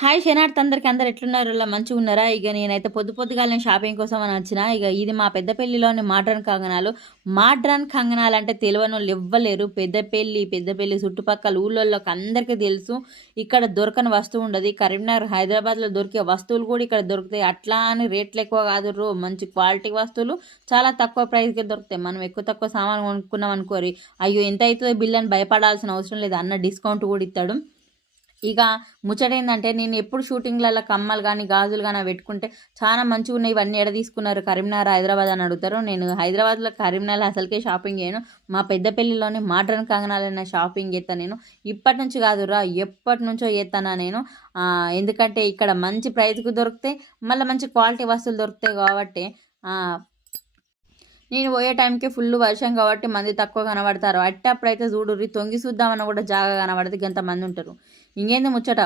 Hi శనార్థ్ అందరికి అందరు ఎట్లున్నారు ఇలా మంచిగా ఉన్నారా? ఇక నేనైతే పొద్దుగాలనే షాపింగ్ కోసం అని వచ్చిన. ఇక ఇది మా పెద్దపల్లిలోని మోడ్రన్ కంగనాలు. మోడ్రన్ కంగనాలు అంటే తెలియనోళ్ళు ఎవ్వలేరు. పెద్దపల్లి చుట్టుపక్కల ఊళ్ళోకి అందరికీ తెలుసు. ఇక్కడ దొరకని వస్తువు ఉండదు. కరీంనగర్ హైదరాబాద్లో దొరికే వస్తువులు కూడా ఇక్కడ దొరుకుతాయి. అట్లా అని రేట్లు ఎక్కువ కాదు రో, మంచి క్వాలిటీ వస్తువులు చాలా తక్కువ ప్రైస్కి దొరుకుతాయి. మనం ఎక్కువ తక్కువ సామాన్ కొనుక్కున్నాం అనుకోరి, అయ్యో ఎంత అవుతుందో బిల్ అని భయపడాల్సిన అవసరం లేదు. అన్న డిస్కౌంట్ కూడా ఇస్తాడు. ఇక ముచ్చటేందంటే నేను ఎప్పుడు షూటింగ్లలో కమ్మలు కానీ గాజులు కానీ పెట్టుకుంటే చాలా మంచిగా ఉన్నాయి, ఇవన్నీ ఎడ తీసుకున్నారు, కరీంనగర్ హైదరాబాద్ అని అడుగుతారు. నేను హైదరాబాద్లో కరీంనగర్ అసలుకే షాపింగ్ చేయను, మా పెద్దపల్లిలోనే మోడ్రన్ కంగనాలన్న షాపింగ్ చేస్తాను నేను. ఇప్పటి నుంచి కాదురా, ఎప్పటి నుంచో చేస్తానా నేను. ఎందుకంటే ఇక్కడ మంచి ప్రైస్కి దొరుకుతాయి, మళ్ళీ మంచి క్వాలిటీ వస్తువులు దొరుకుతాయి కాబట్టి. నేను పోయే టైంకి ఫుల్ వర్షం కాబట్టి మంది తక్కువ కనబడతారు. అట్టప్పుడైతే చూడుర్రి, తొంగి చూద్దామన్న కూడా జాగా కనబడితే గంత మంది ఉంటారు. ఇంకేంది ముచ్చట.